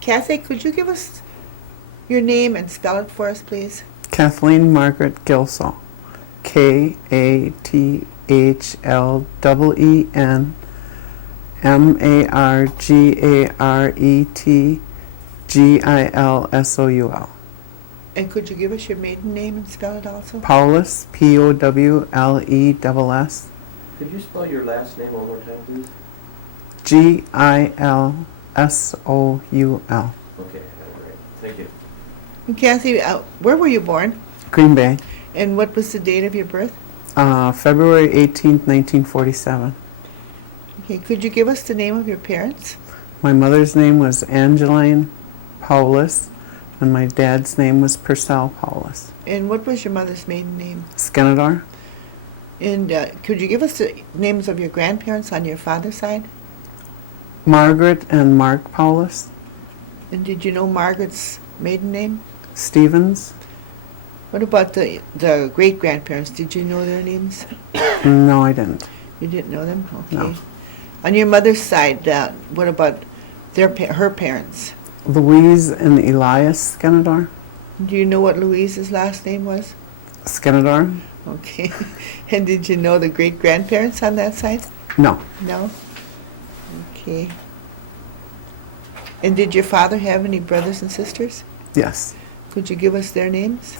Kathy, could you give us your name and spell it for us, please? Kathleen Margaret Gilsoul. KATHLEEN And could you give us your maiden name and spell it also? Powless, Powless. Could you spell your last name one more time, please? Gilsoul. Okay, all right. Thank you. And Kathy, where were you born? Green Bay, And what was the date of your birth? February 18th, 1947. Okay, could you give us the name of your parents? My mother's name was Angeline Powless, and my dad's name was Purcell Powless. And what was your mother's maiden name? Skenador. And could you give us the names of your grandparents on your father's side? Margaret and Mark Powless. And did you know Margaret's maiden name? Stevens. What about the great-grandparents? Did you know their names? No, I didn't. You didn't know them? Okay. No. On your mother's side, what about her parents? Louise and Elias Skenador. Do you know what Louise's last name was? Skenador. Okay. And did you know the great-grandparents on that side? No. No? Okay. And did your father have any brothers and sisters? Yes. Could you give us their names?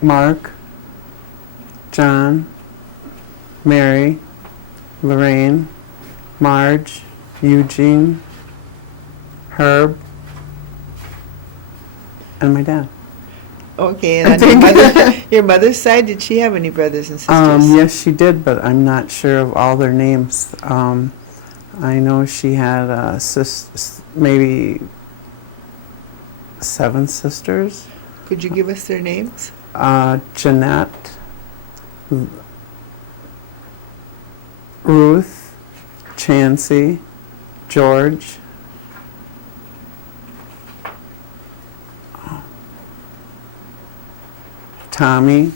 Mark, John, Mary, Lorraine, Marge, Eugene, Herb, and my dad. Okay, and on your mother's side, did she have any brothers and sisters? Yes, she did, but I'm not sure of all their names. I know she had maybe 7 sisters. Could you give us their names? Jeanette, Ruth, Chancey, George, Tommy,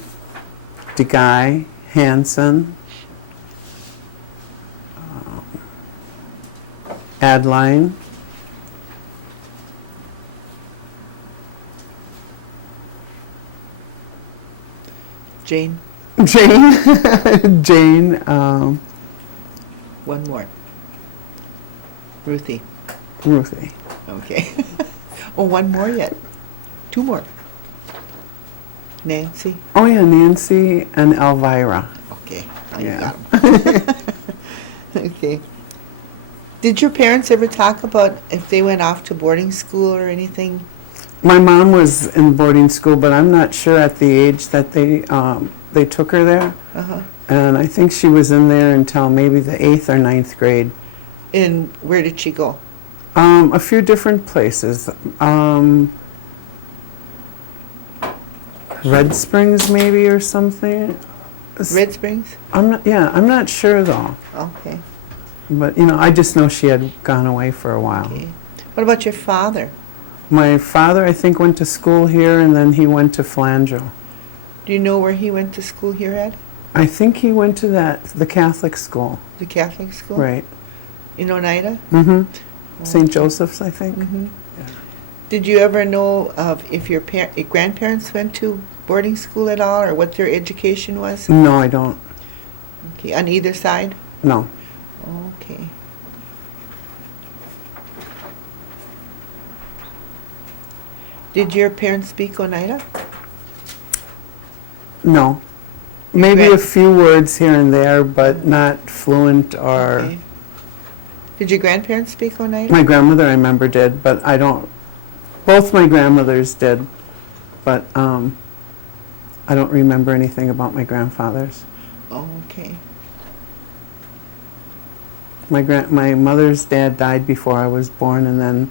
DeGuy, Hanson, Adeline, Jane. Jane, One more. Ruthie. Ruthie. Okay. Oh, one more yet. 2 more. Nancy. Oh yeah, Nancy and Elvira. Okay. Now Yeah. you got 'em. Okay. Did your parents ever talk about if they went off to boarding school or anything? My mom was in boarding school, but I'm not sure at the age that they took her there. Uh-huh. And I think she was in there until maybe the 8th or 9th grade. And where did she go? A few different places. Red Springs maybe or something. Red Springs? I'm not sure though. Okay. But I just know she had gone away for a while. Okay. What about your father? My father, I think, went to school here, and then he went to Flangel. Do you know where he went to school here at? I think he went to the Catholic school. The Catholic school? Right. In Oneida? Mm-hmm. St. Joseph's, I think. Mm-hmm. Yeah. Did you ever know of if your grandparents went to boarding school at all, or what their education was? No, I don't. Okay. On either side? No. Okay. Did your parents speak Oneida? No. Maybe Grand- a few words here and there, but not fluent or... Okay. Did your grandparents speak Oneida? My grandmother, I remember, did, but I don't... Both my grandmothers did, but I don't remember anything about my grandfathers. Oh, okay. My mother's dad died before I was born, and then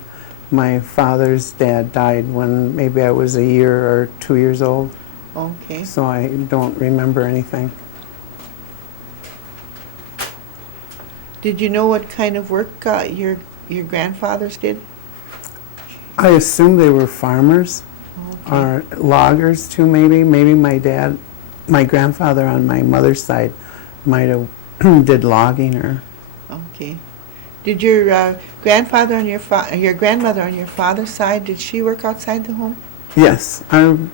my father's dad died when maybe I was a year or 2 years old. Okay. So I don't remember anything. Did you know what kind of work your grandfathers did? I assume they were farmers Okay. or loggers too, maybe. Maybe my grandfather on my mother's side might have did logging or... Okay. Did your grandfather on your grandmother on your father's side, did she work outside the home? Yes, I'm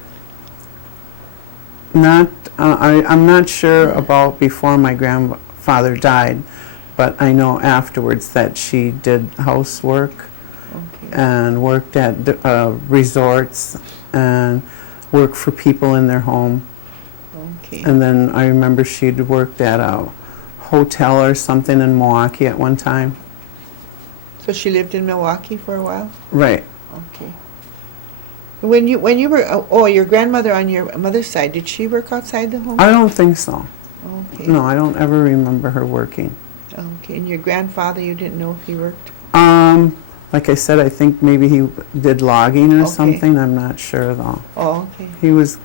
not sure about before my grandfather died, but I know afterwards that she did housework Okay. and worked at resorts and worked for people in their home. Okay. And then I remember she'd worked at a hotel or something in Milwaukee at one time. So she lived in Milwaukee for a while? Right. Okay. When you were your grandmother on your mother's side, did she work outside the home? I don't think so. Okay. No, I don't ever remember her working. Okay. And your grandfather, you didn't know if he worked? Like I said, I think maybe he did logging or Okay. something. I'm not sure though. Oh, okay. He was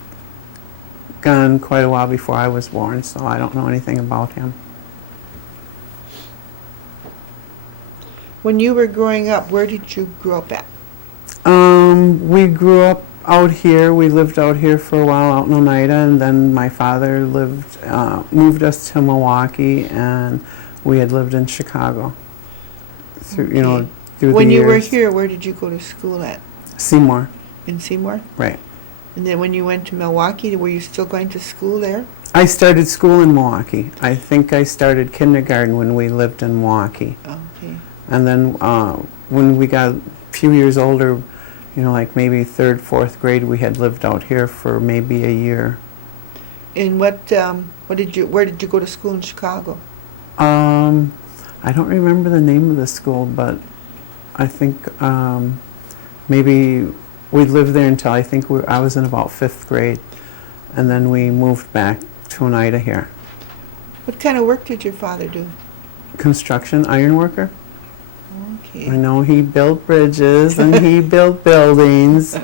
gone quite a while before I was born, so I don't know anything about him. When you were growing up, where did you grow up at? We grew up out here. We lived out here for a while out in Oneida, and then my father moved us to Milwaukee, and we had lived in Chicago. Through Okay. through When the you were years. here, where did you go to school at? Seymour, In Seymour? right. And then when you went to Milwaukee, were you still going to school there? I started school in Milwaukee. I think I started kindergarten when we lived in Milwaukee. Okay. And then when we got a few years older, like maybe third, fourth grade, we had lived out here for maybe a year. And where did you go to school in Chicago? I don't remember the name of the school, but I think maybe we lived there until I think I was in about fifth grade. And then we moved back to Oneida here. What kind of work did your father do? Construction, iron worker. I Okay. know he built bridges and he built buildings.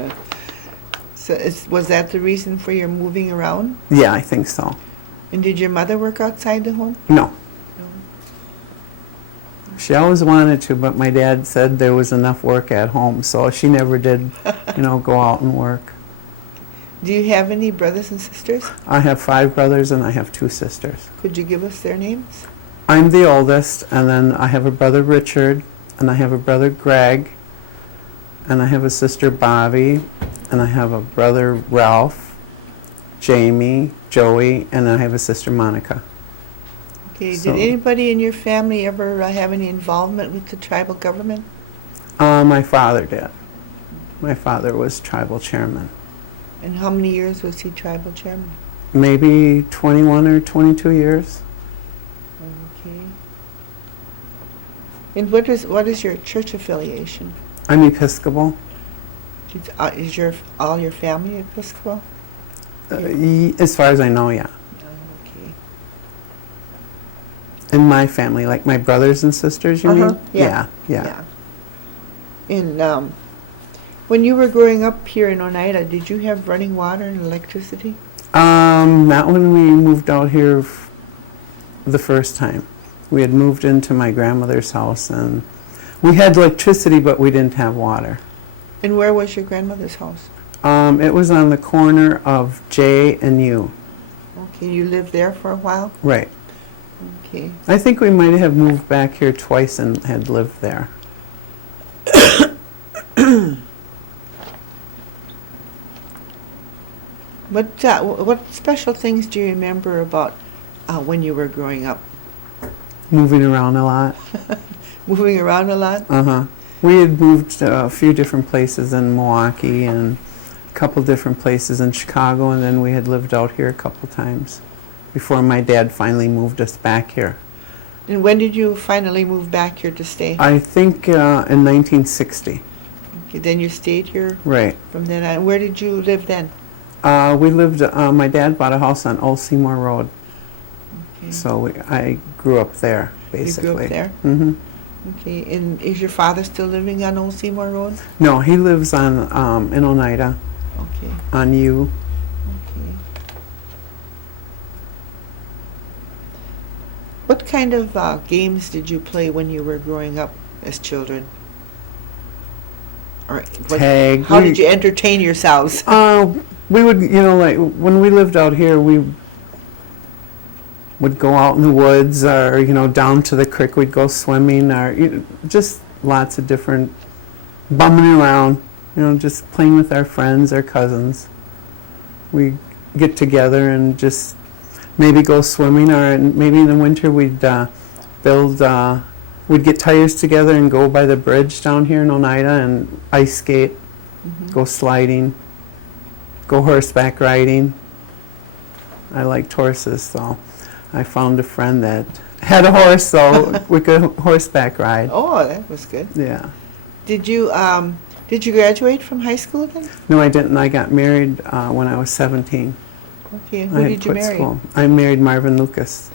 So was that the reason for your moving around? Yeah, I think so. And did your mother work outside the home? No, No. she always wanted to, but my dad said there was enough work at home, so she never did, go out and work. Do you have any brothers and sisters? I have 5 brothers and I have 2 sisters. Could you give us their names? I'm the oldest, and then I have a brother Richard, and I have a brother Greg, and I have a sister Bobby, and I have a brother Ralph, Jamie, Joey, and I have a sister Monica. Okay. So- Did anybody in your family ever have any involvement with the tribal government? My father did. My father was tribal chairman. And how many years was he tribal chairman? Maybe 21 or 22 years. Okay. And what is your church affiliation? I'm Episcopal. Is all your family Episcopal? As far as I know, yeah. Okay. In my family, like my brothers and sisters, you mean? Yeah. Yeah. And when you were growing up here in Oneida, did you have running water and electricity? Not when we moved out here the first time. We had moved into my grandmother's house, and we had electricity, but we didn't have water. And where was your grandmother's house? It was on the corner of J and U. Okay, you lived there for a while? Right. Okay. I think we might have moved back here twice and had lived there. What special things do you remember about when you were growing up? Moving around a lot. Moving around a lot? Uh-huh. We had moved to a few different places in Milwaukee and a couple different places in Chicago, and then we had lived out here a couple times before my dad finally moved us back here. And when did you finally move back here to stay? I think in 1960. Okay, then you stayed here Right. from then on. Where did you live then? We lived, my dad bought a house on Old Seymour Road, Okay. so I grew up there, basically. You grew up there? Mm-hmm. Okay, and is your father still living on Old Seymour Road? No, he lives on in Oneida, Okay, on U. okay. What kind of games did you play when you were growing up as children? Or Tag. how did you entertain yourselves? We would, like when we lived out here, would go out in the woods, or down to the creek. We'd go swimming, or just lots of different bumming around. Just playing with our friends, our cousins. We get together and just maybe go swimming, or maybe in the winter we'd we'd get tires together and go by the bridge down here in Oneida and ice skate, go sliding, go horseback riding. I liked horses, so I found a friend that had a horse, so we could horseback ride. Oh, that was good. Yeah. Did you graduate from high school then? No, I didn't. I got married when I was 17. Okay, who I had did you quit marry? school. I married Marvin Lucas.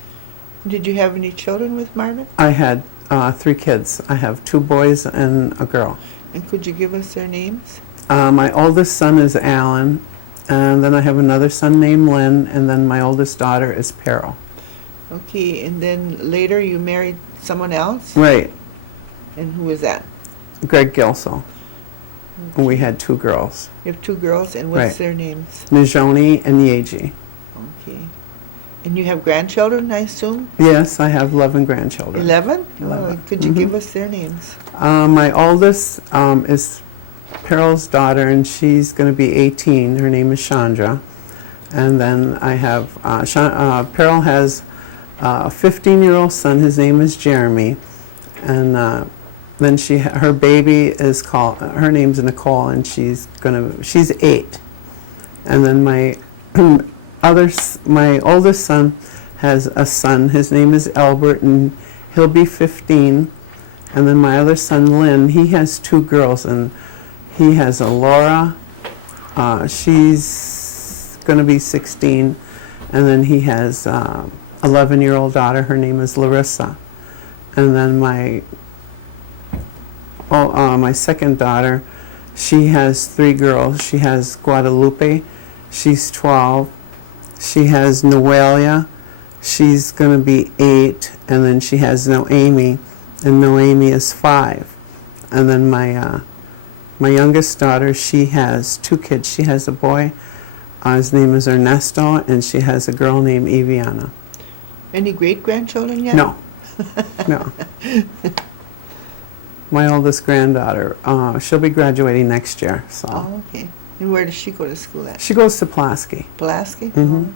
Did you have any children with Marvin? I had 3 kids. I have 2 boys and a girl. And could you give us their names? My oldest son is Alan, and then I have another son named Lynn, and then my oldest daughter is Peril. Okay, and then later you married someone else? Right, And who was that? Greg Gilsoul. And we had 2 girls, You have 2 girls, and what's Right. their names? Najoni and Yeji. Okay. And you have grandchildren, I assume? Yes, I have 11 grandchildren. 11? 11. Oh, could you give us their names? My oldest is Peril's daughter, and she's going to be 18. Her name is Chandra. And then I have, Peril has a 15-year-old son. His name is Jeremy. And then her baby is her name's Nicole, and she's 8. And then my oldest son has a son. His name is Albert, and he'll be 15. And then my other son, Lynn, he has 2 girls, and he has a Laura. She's going to be 16. And then he has 11-year-old daughter. Her name is Larissa. And then my second daughter, she has 3 girls. She has Guadalupe. She's 12. She has Noelia. She's going to be 8. And then she has Noemi. And Noemi is 5. And then my youngest daughter, she has 2 kids. She has a boy. His name is Ernesto. And she has a girl named Eviana. Any great-grandchildren yet? No. No. My oldest granddaughter, she'll be graduating next year. So Oh, okay. And where does she go to school at? she goes to Pulaski. Pulaski? Mhm.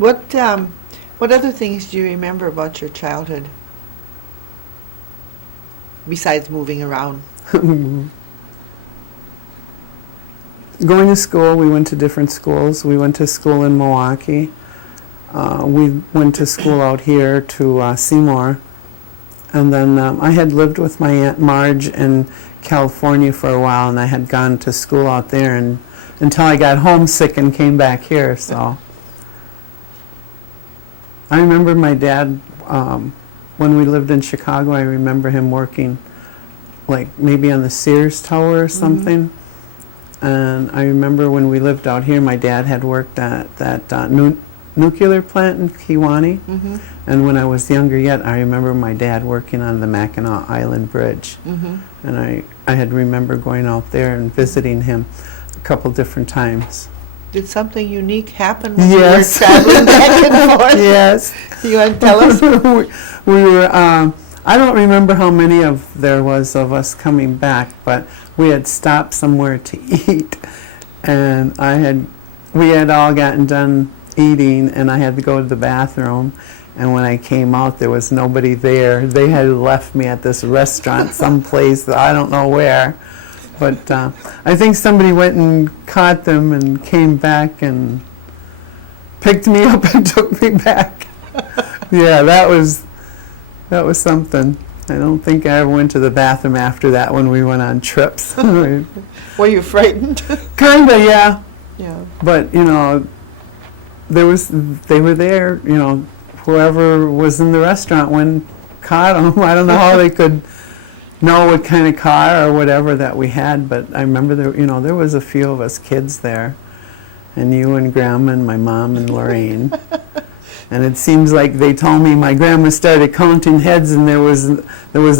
Oh, okay. What other things do you remember about your childhood? Besides moving around. Going to school, we went to different schools. We went to school in Milwaukee. We went to school out here to Seymour. And then I had lived with my Aunt Marge in California for a while, and I had gone to school out there until I got homesick and came back here. So I remember my dad, when we lived in Chicago, I remember him working like maybe on the Sears Tower or something. And I remember when we lived out here, my dad had worked at that nuclear plant in Kiwani. Mm-hmm. And when I was younger yet, I remember my dad working on the Mackinac Island Bridge. Mm-hmm. And I had remember going out there and visiting him a couple different times. Did something unique happen when Yes. you were traveling back and forth? Yes. You want to tell us? we were, I don't remember how many there was of us coming back, but we had stopped somewhere to eat. And we had all gotten done eating, and I had to go to the bathroom. And when I came out, there was nobody there. They had left me at this restaurant someplace that I don't know where. But I think somebody went and caught them and came back and picked me up and took me back. Yeah, that was something. I don't think I ever went to the bathroom after that when we went on trips. Were you frightened? Kinda, yeah. Yeah. But they were there. Whoever was in the restaurant when caught them. I don't know how they could know what kind of car or whatever that we had, but I remember there was a few of us kids there, and you and Grandma and my mom and Lorraine. And it seems like they told me my grandma started counting heads, and there was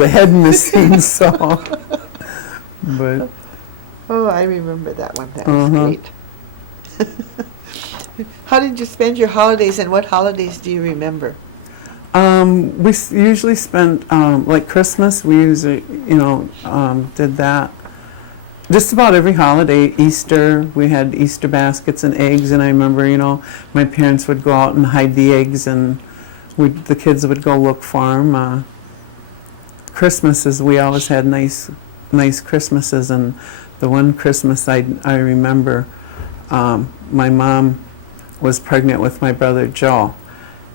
a head missing. So, but Oh, I remember that one. That was great. How did you spend your holidays, and what holidays do you remember? Usually spent, like Christmas, we usually, did that. Just about every holiday, Easter, we had Easter baskets and eggs, and I remember, my parents would go out and hide the eggs, and the kids would go look for them. Christmases, we always had nice Christmases, and the one Christmas I remember, my mom was pregnant with my brother Joe,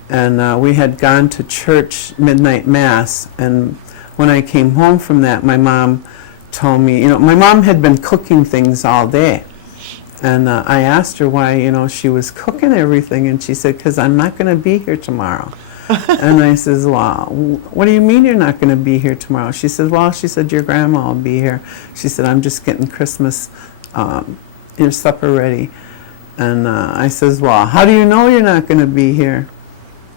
and we had gone to church midnight mass, and when I came home from that, my mom told me, my mom had been cooking things all day, and I asked her why, she was cooking everything, and she said, because I'm not going to be here tomorrow. And I says, well, what do you mean you're not going to be here tomorrow? She said, well, your grandma will be here. She said, I'm just getting Christmas, your supper ready. And I says, well, how do you know you're not going to be here?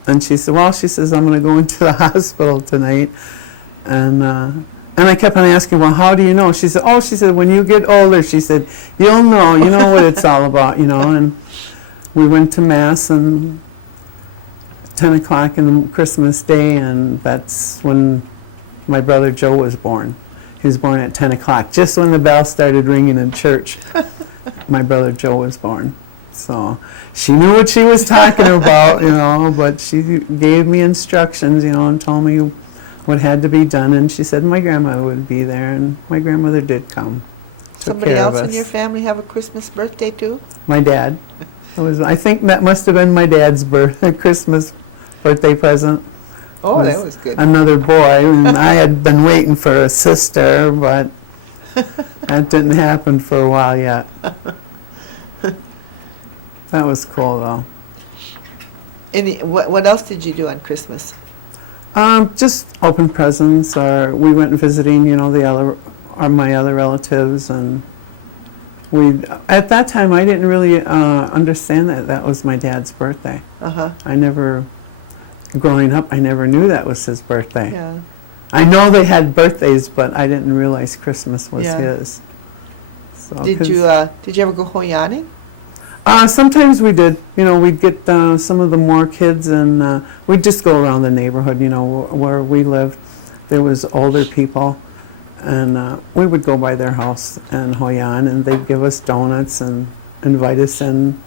And she said, well, I'm going to go into the hospital tonight. And I kept on asking, well, how do you know? She said, when you get older, she said, you'll know, what it's all about, And we went to Mass, and 10 o'clock on Christmas Day, and that's when my brother Joe was born. He was born at 10 o'clock. Just when the bell started ringing in church, my brother Joe was born. So she knew what she was talking about, but she gave me instructions, and told me what had to be done, and she said my grandma would be there, and my grandmother did come. Somebody else in your family have a Christmas birthday too? My dad. I think that must have been my dad's Christmas birthday present. Oh, that was good. Another boy, and I had been waiting for a sister, but that didn't happen for a while yet. That was cool, though. What else did you do on Christmas? Just open presents, or we went visiting, my other relatives, and at that time I didn't really understand that was my dad's birthday. Growing up, I never knew that was his birthday. Yeah. I know they had birthdays, but I didn't realize Christmas was his. So, did you ever go hoyaning? Sometimes we did. We'd get some of the more kids, and we'd just go around the neighborhood. Where we lived, there was older people, and we would go by their house and hoyan, and they'd give us donuts and invite us in.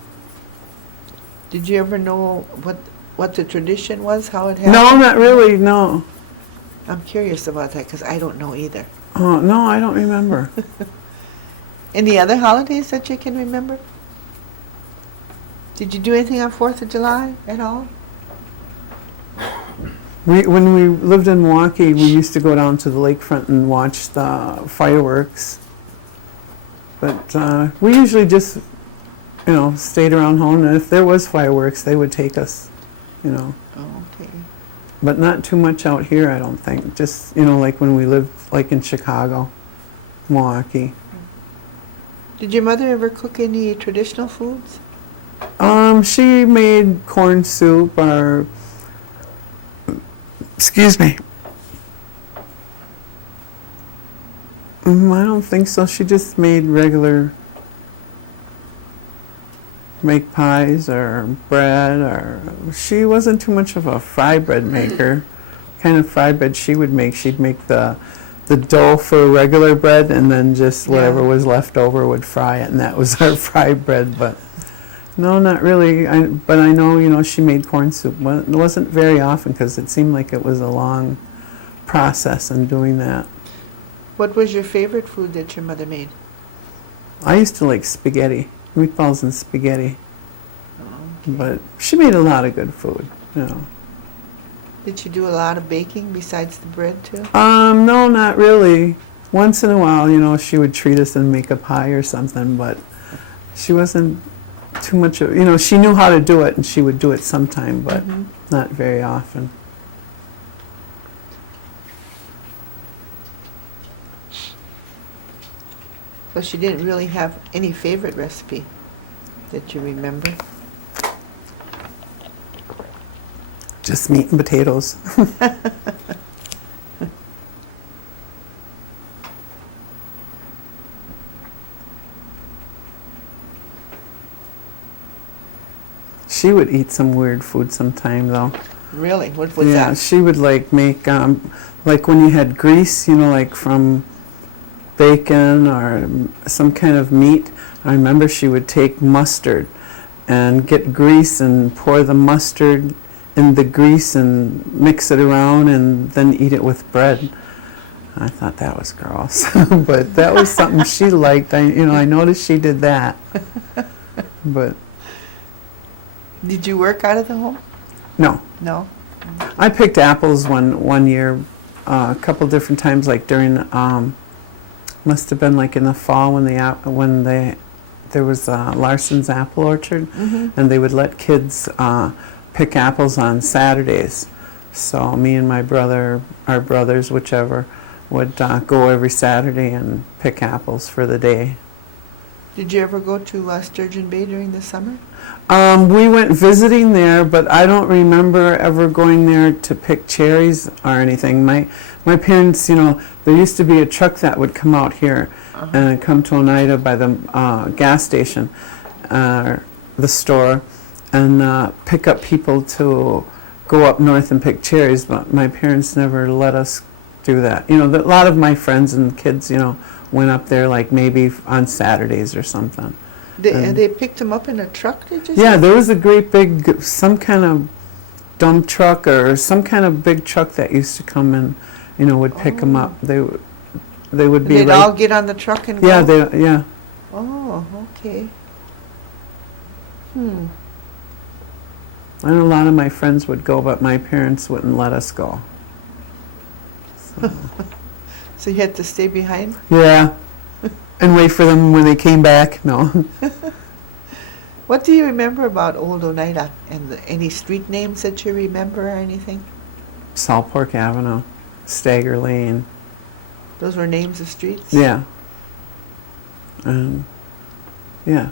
Did you ever know what the tradition was, how it happened? No, not really, no. I'm curious about that because I don't know either. Oh, no, I don't remember. Any other holidays that you can remember? Did you do anything on 4th of July at all? When we lived in Milwaukee, we used to go down to the lakefront and watch the fireworks. But we usually just, stayed around home, and if there was fireworks, they would take us, Oh, okay. But not too much out here, I don't think. Just, like when we lived, like in Chicago, Milwaukee. Did your mother ever cook any traditional foods? She made corn soup, or, excuse me. I don't think so. She just made make pies or bread, or she wasn't too much of a fry bread maker. Kind of fry bread she would make, she'd make the dough for regular bread, and then just whatever was left over would fry it, and that was our fry bread. But no, not really. But I know, she made corn soup. It wasn't very often because it seemed like it was a long process in doing that. What was your favorite food that your mother made? I used to like spaghetti, meatballs and spaghetti. Oh, okay. But she made a lot of good food, Did she do a lot of baking besides the bread too? No, not really. Once in a while, she would treat us and make a pie or something, but she wasn't too much of, she knew how to do it, and she would do it sometime, but not very often. So she didn't really have any favorite recipe that you remember? Just meat and potatoes. She would eat some weird food sometime, though. Really? What was Yeah, that? she would like make, like when you had grease, like from bacon or some kind of meat. I remember she would take mustard and get grease and pour the mustard in the grease and mix it around and then eat it with bread. I thought that was gross, but that was something she liked. I noticed she did that. But Did you work out of the home? no, No? I picked apples one year, a couple different times, like during must have been like in the fall when there was Larson's apple orchard, and they would let kids pick apples on Saturdays. So me and my brother, our brothers, whichever, would go every Saturday and pick apples for the day. Did you ever go to Sturgeon Bay during the summer? We went visiting there, but I don't remember ever going there to pick cherries or anything. My parents, there used to be a truck that would come out here and come to Oneida by the gas station, the store, and pick up people to go up north and pick cherries, but my parents never let us do that. A lot of my friends and kids, went up there like maybe on Saturdays or something. They picked them up in a truck, did you Yeah, say? there was a great big, some kind of dump truck or some kind of big truck that used to come and, would pick them up. They would be They'd right. all get on the truck and go? Yeah. Oh, okay. And a lot of my friends would go, but my parents wouldn't let us go. So you had to stay behind? Yeah. And wait for them when they came back. No. What do you remember about Old Oneida? And any street names that you remember or anything? Salt Pork Avenue, Stagger Lane. Those were names of streets? Yeah. Yeah.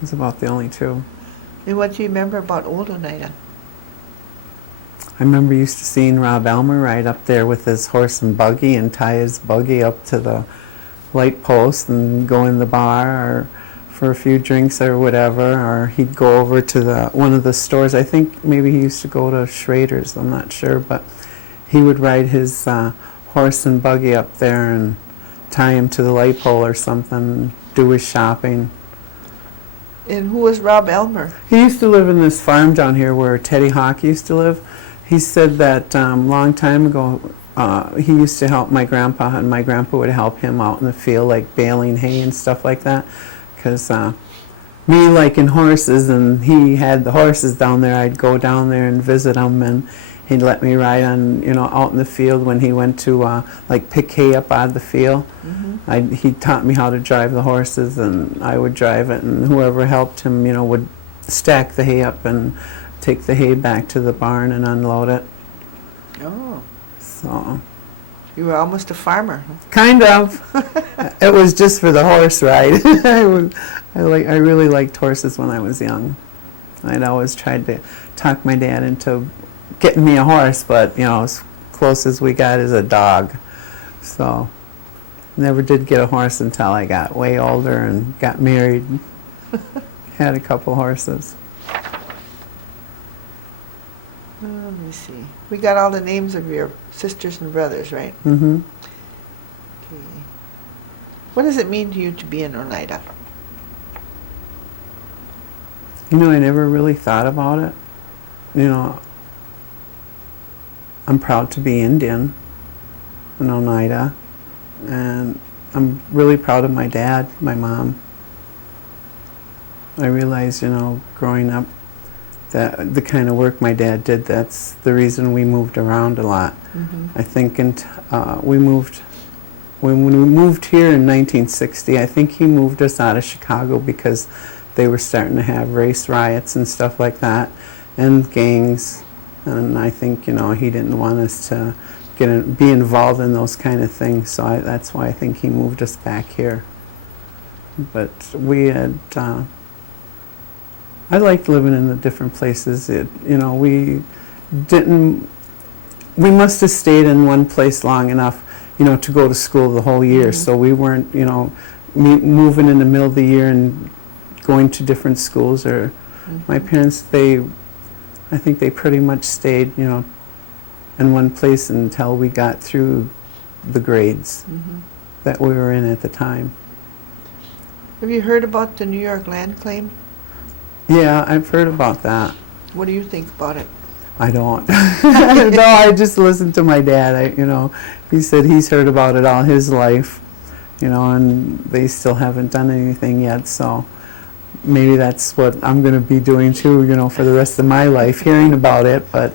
That's about the only two. And what do you remember about Old Oneida? I remember used to seeing Rob Elmer ride up there with his horse and buggy and tie his buggy up to the light post and go in the bar or for a few drinks or whatever, or he'd go over to one of the stores. I think maybe he used to go to Schrader's, I'm not sure, but he would ride his horse and buggy up there and tie him to the light pole or something and do his shopping. And who was Rob Elmer? He used to live in this farm down here where Teddy Hawk used to live. He said that long time ago he used to help my grandpa, and my grandpa would help him out in the field, like baling hay and stuff like that. Because me liking horses, and he had the horses down there, I'd go down there and visit him, and he'd let me ride on, out in the field when he went to like pick hay up out of the field. He taught me how to drive the horses, and I would drive it, and whoever helped him, would stack the hay up and take the hay back to the barn and unload it. Oh, So, you were almost a farmer. Huh? kind of. It was just for the horse ride. I really liked horses when I was young. I'd always tried to talk my dad into getting me a horse, but as close as we got is a dog. So, never did get a horse until I got way older and got married. Had a couple horses. Let me see. We got all the names of your sisters and brothers, right? Mm-hmm. Okay. What does it mean to you to be an Oneida? I never really thought about it. I'm proud to be Indian in Oneida, and I'm really proud of my dad, my mom. I realized, growing up, that the kind of work my dad did, that's the reason we moved around a lot. I think when we moved here in 1960, I think he moved us out of Chicago because they were starting to have race riots and stuff like that, and gangs. And I think, he didn't want us to be involved in those kind of things. So that's why I think he moved us back here. But we had, I liked living in the different places. We must have stayed in one place long enough, to go to school the whole year. So we weren't, moving in the middle of the year and going to different schools or My parents, I think they pretty much stayed, in one place until we got through the grades that we were in at the time. Have you heard about the New York land claim? Yeah, I've heard about that. What do you think about it? I don't. No, I just listened to my dad. He said he's heard about it all his life, and they still haven't done anything yet. So maybe that's what I'm going to be doing too, for the rest of my life, hearing about it. But,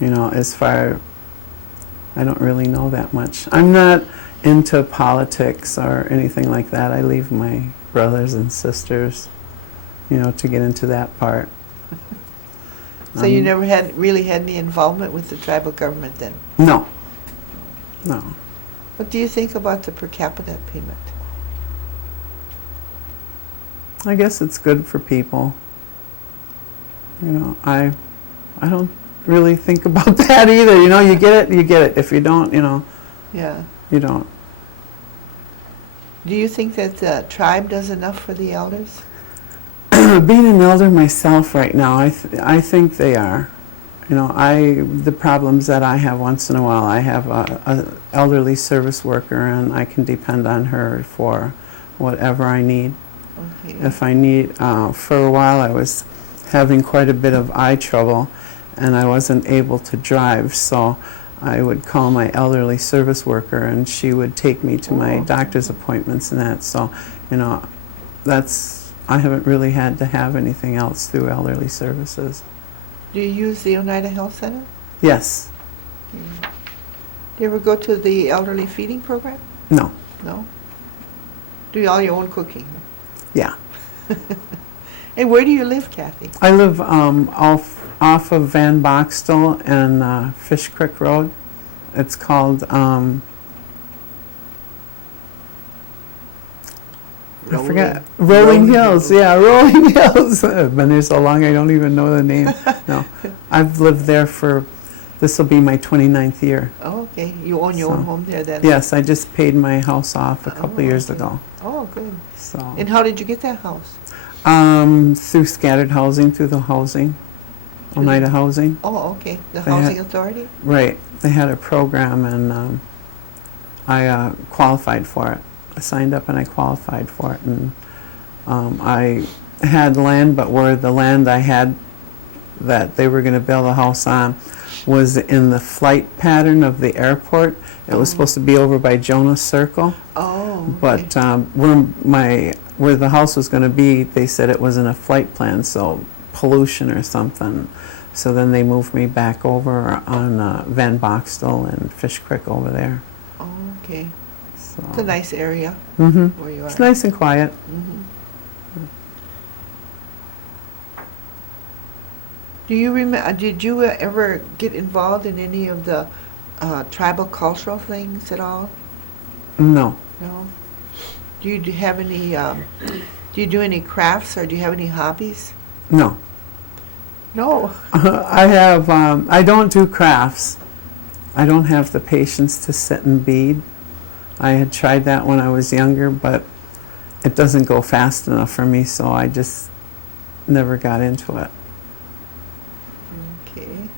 as far, I don't really know that much. I'm not into politics or anything like that. I leave my brothers and sisters, to get into that part. So you never really had any involvement with the tribal government then? No. What do you think about the per capita payment? I guess it's good for people. I don't really think about that either. You get it. If you don't, Yeah. you don't. Do you think that the tribe does enough for the elders? Being an elder myself right now, I think they are. The problems that I have once in a while, I have a elderly service worker, and I can depend on her for whatever I need. Okay. If I need, for a while I was having quite a bit of eye trouble, and I wasn't able to drive, so I would call my elderly service worker, and she would take me to my doctor's appointments and that. So, I haven't really had to have anything else through elderly services. Do you use the Oneida Health Center? Yes. Do you ever go to the elderly feeding program? No. No? Do all your own cooking? Yeah. And where do you live, Kathy? I live off of Van Boxtel and Fish Creek Road. It's called, I forgot. Rolling Hills. Yeah, Rolling Hills. I've been there so long I don't even know the name. No. I've lived there this will be my 29th year. Oh, okay. You own your own home there then? Yes, I just paid my house off a couple years okay. ago. Oh, good. So. And how did you get that house? Through scattered housing, through the housing, Oneida Housing. Oh, okay. The They Housing had- Authority? Right. They had a program, and I qualified for it. I signed up and I qualified for it, and I had land, but where the land I had that they were going to build a house on was in the flight pattern of the airport. It was supposed to be over by Jonas Circle, Oh, okay. but where the house was going to be, they said it wasn't a flight plan, so pollution or something. So then they moved me back over on Van Boxtel and Fish Creek over there. Oh, okay. So. It's a nice area Mm-hmm. where you are. It's nice and quiet. Mhm. Do you did you ever get involved in any of the tribal cultural things at all? No. No? Do you have any, do you do any crafts or do you have any hobbies? No. No. I don't do crafts. I don't have the patience to sit and bead. I had tried that when I was younger, but it doesn't go fast enough for me, so I just never got into it. Okay.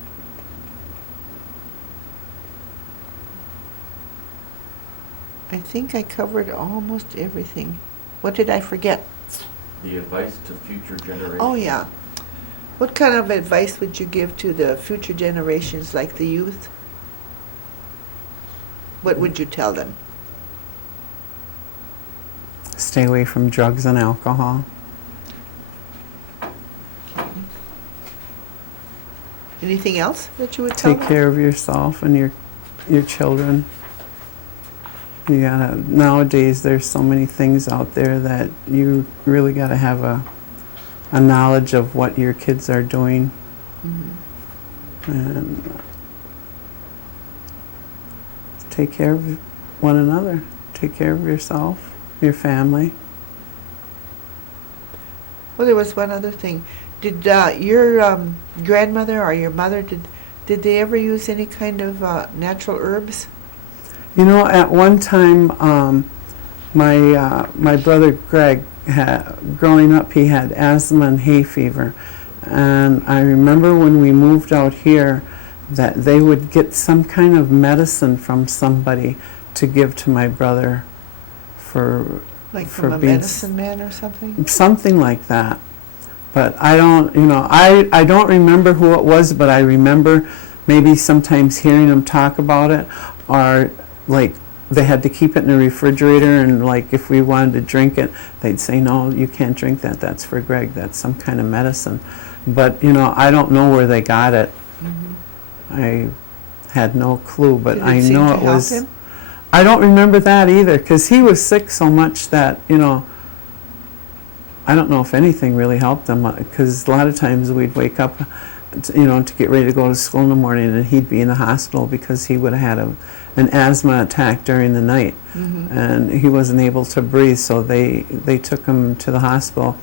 I think I covered almost everything. What did I forget? The advice to future generations. Oh, yeah. What kind of advice would you give to the future generations, like the youth? What would you tell them? Stay away from drugs and alcohol. Anything else that you would tell Take them? care of yourself and your children. You gotta, nowadays there's so many things out there that you really gotta have a knowledge of what your kids are doing. Mhm. And take care of one another. Take care of yourself, your family. Well, there was one other thing. Did your grandmother or your mother, did they ever use any kind of natural herbs? You know, at one time, my brother Greg, growing up, he had asthma and hay fever, And I remember when we moved out here that they would get some kind of medicine from somebody to give to my brother for Like for from a being medicine man or something? something like that. But I don't, I don't remember who it was, but I remember maybe sometimes hearing them talk about it, or like they had to keep it in the refrigerator, and like if we wanted to drink it, they'd say, no, you can't drink that, that's for Greg, that's some kind of medicine. But, I don't know where they got it. I had no clue, but Did I it seem know to it help was. him? I don't remember that either, because he was sick so much that, I don't know if anything really helped him, because a lot of times we'd wake up, to get ready to go to school in the morning, and he'd be in the hospital because he would have had an asthma attack during the night, and he wasn't able to breathe, so they took him to the hospital.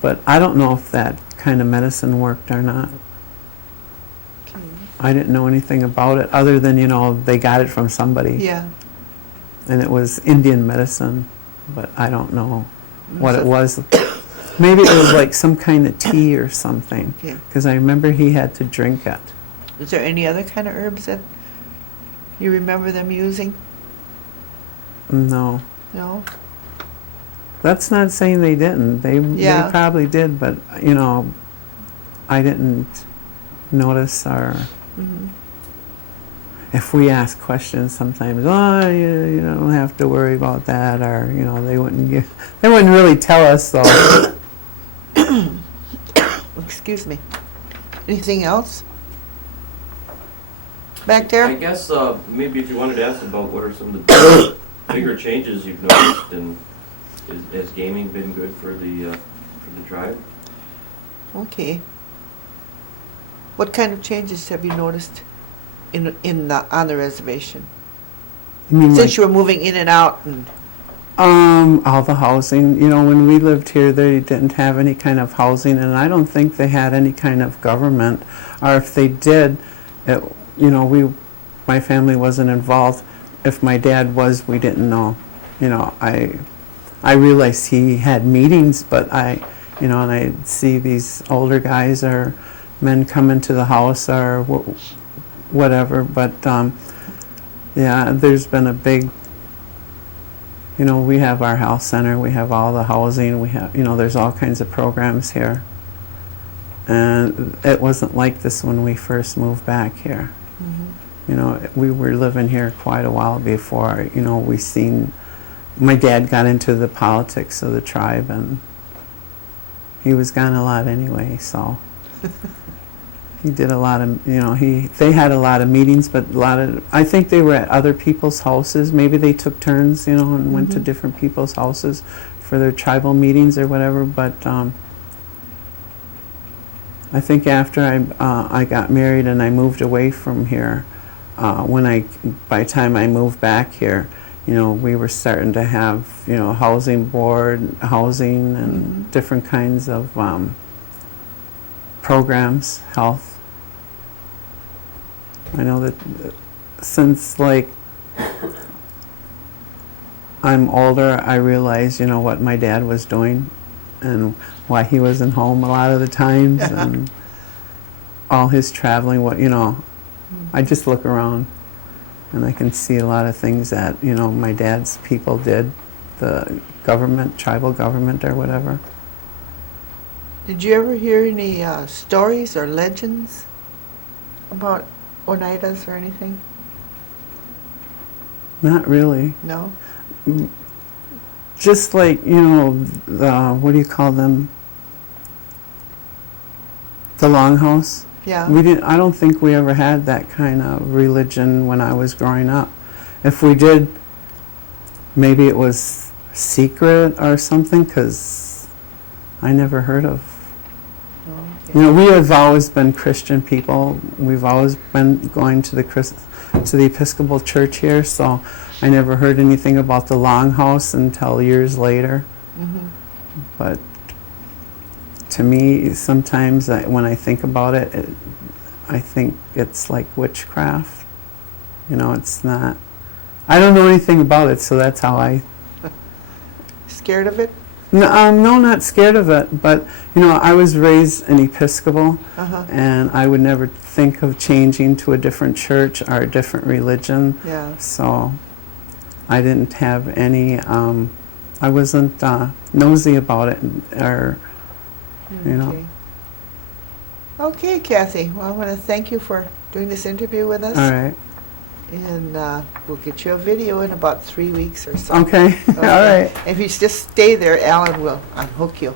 But I don't know if that kind of medicine worked or not. Okay. I didn't know anything about it, other than, they got it from somebody. Yeah. And it was Indian medicine, but I don't know what So- it was. Maybe it was like some kind of tea or something, Okay. because I remember he had to drink it. Is there any other kind of herbs that you remember them using? No, No? that's not saying they didn't. They Yeah. probably did, but I didn't notice. Or Mhm. if we ask questions, sometimes, oh, you don't have to worry about that, or they wouldn't really tell us though. Excuse me. Anything else? Back I there? guess maybe if you wanted to ask about what are some of the bigger changes you've noticed, and has gaming been good for the tribe? Okay. What kind of changes have you noticed on the reservation? You mean Since you were moving in and out and, all the housing, when we lived here, they didn't have any kind of housing, and I don't think they had any kind of government, or if they did, my family wasn't involved. If my dad was, we didn't know. I realized he had meetings, but and I'd see these older guys or men come into the house or whatever, but yeah, there's been a big, we have our health center, we have all the housing, we have, there's all kinds of programs here. And it wasn't like this when we first moved back here. We were living here quite a while before, we seen, my dad got into the politics of the tribe, and he was gone a lot anyway, so. He did a lot of, they had a lot of meetings, but I think they were at other people's houses. Maybe they took turns, and went to different people's houses for their tribal meetings or whatever. But I think after I got married and I moved away from here, by the time I moved back here, we were starting to have, housing board, housing, and different kinds of programs, health. I know that since I'm older, I realize, what my dad was doing and why he wasn't home a lot of the times and all his traveling, I just look around and I can see a lot of things that, my dad's people did, the government, tribal government or whatever. did you ever hear any stories or legends about Oneidas or anything? Not really. No? Just like, what do you call them? The longhouse. Yeah. I don't think we ever had that kind of religion when I was growing up. If we did, maybe it was secret or something, because I never heard of. Okay. We have always been Christian people. We've always been going to the Episcopal Church here, so I never heard anything about the Longhouse until years later. But to me, sometimes when I think about it, I think it's like witchcraft. It's not. I don't know anything about it, so that's how I. Scared of it? No, not scared of it, but I was raised an Episcopal, Uh-huh. and I would never think of changing to a different church or a different religion. Yeah. So I didn't have any. I wasn't nosy about it, or Okay. Okay, Kathy. Well, I want to thank you for doing this interview with us. All right. And we'll get you a video in about 3 weeks or so. Okay. All right. If you just stay there, Alan will unhook you.